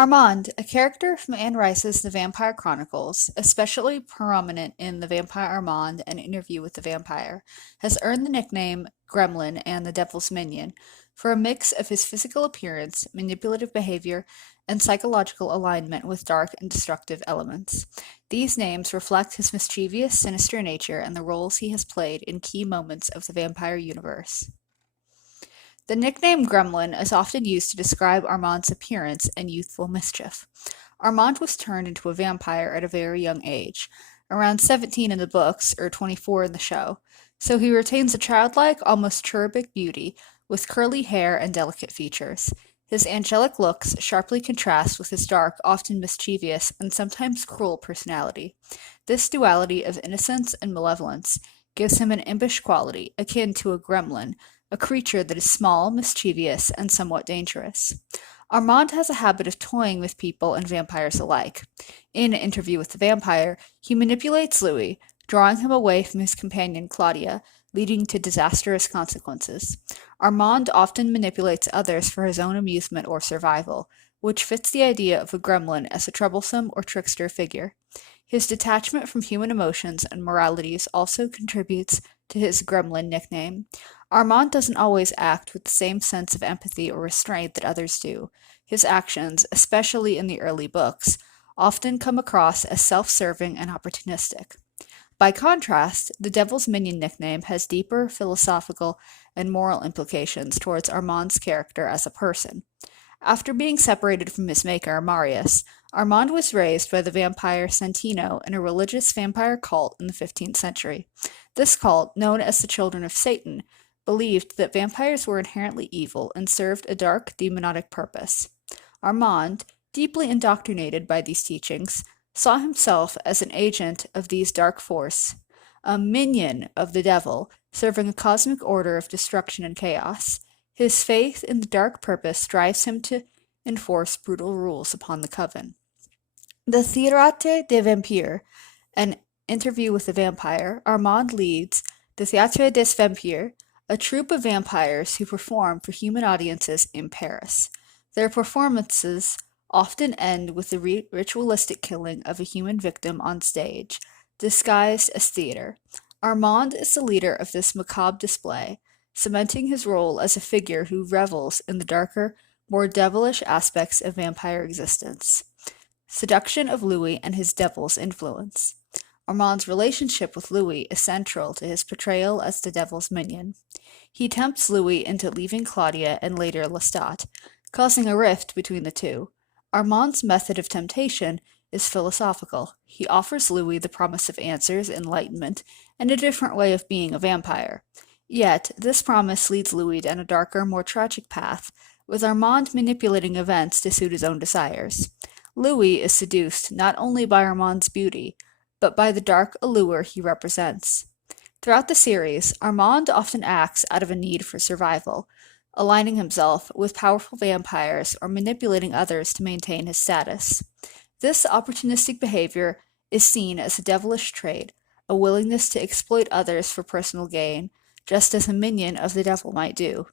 Armand, a character from Anne Rice's The Vampire Chronicles, especially prominent in The Vampire Armand and Interview with the Vampire, has earned the nickname Gremlin and the Devil's Minion for a mix of his physical appearance, manipulative behavior, and psychological alignment with dark and destructive elements. These names reflect his mischievous, sinister nature and the roles he has played in key moments of the vampire universe. The nickname Gremlin is often used to describe Armand's appearance and youthful mischief. Armand was turned into a vampire at a very young age, around 17 in the books or 24 in the show, so he retains a childlike, almost cherubic beauty with curly hair and delicate features. His angelic looks sharply contrast with his dark, often mischievous, and sometimes cruel personality. This duality of innocence and malevolence gives him an impish quality, akin to a gremlin, a creature that is small, mischievous, and somewhat dangerous. Armand has a habit of toying with people and vampires alike. In an Interview with the Vampire, he manipulates Louis, drawing him away from his companion Claudia, leading to disastrous consequences. Armand often manipulates others for his own amusement or survival, which fits the idea of a gremlin as a troublesome or trickster figure. His detachment from human emotions and moralities also contributes to his gremlin nickname. Armand doesn't always act with the same sense of empathy or restraint that others do. His actions, especially in the early books, often come across as self-serving and opportunistic. By contrast, the Devil's Minion nickname has deeper philosophical and moral implications towards Armand's character as a person. After being separated from his maker, Marius, Armand was raised by the vampire Santino in a religious vampire cult in the 15th century. This cult, known as the Children of Satan, believed that vampires were inherently evil and served a dark, demonic purpose. Armand, deeply indoctrinated by these teachings, saw himself as an agent of these dark force, a minion of the devil, serving a cosmic order of destruction and chaos. His faith in the dark purpose drives him to enforce brutal rules upon the coven. The Théâtre des Vampires, an Interview with the Vampire, Armand leads the Théâtre des Vampires, a troupe of vampires who perform for human audiences in Paris. Their performances often end with the ritualistic killing of a human victim on stage, disguised as theater. Armand is the leader of this macabre display, cementing his role as a figure who revels in the darker, more devilish aspects of vampire existence. Seduction of Louis and his devil's influence. Armand's relationship with Louis is central to his portrayal as the devil's minion. He tempts Louis into leaving Claudia and later Lestat, causing a rift between the two. Armand's method of temptation is philosophical. He offers Louis the promise of answers, enlightenment, and a different way of being a vampire. Yet, this promise leads Louis down a darker, more tragic path, with Armand manipulating events to suit his own desires. Louis is seduced not only by Armand's beauty, but by the dark allure he represents. Throughout the series, Armand often acts out of a need for survival, aligning himself with powerful vampires or manipulating others to maintain his status. This opportunistic behavior is seen as a devilish trait, a willingness to exploit others for personal gain, just as a minion of the devil might do.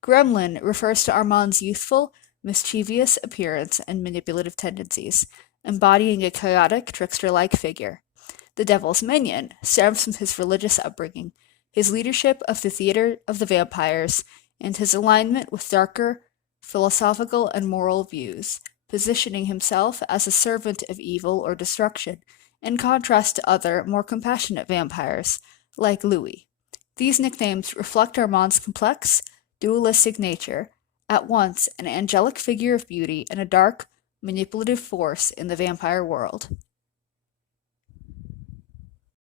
Gremlin refers to Armand's youthful, mischievous appearance and manipulative tendencies, embodying a chaotic, trickster-like figure. The Devil's Minion stems from his religious upbringing, his leadership of the Theatre of the Vampires, and his alignment with darker, philosophical and moral views, positioning himself as a servant of evil or destruction, in contrast to other, more compassionate vampires, like Louis. These nicknames reflect Armand's complex, dualistic nature, at once an angelic figure of beauty and a dark, manipulative force in the vampire world.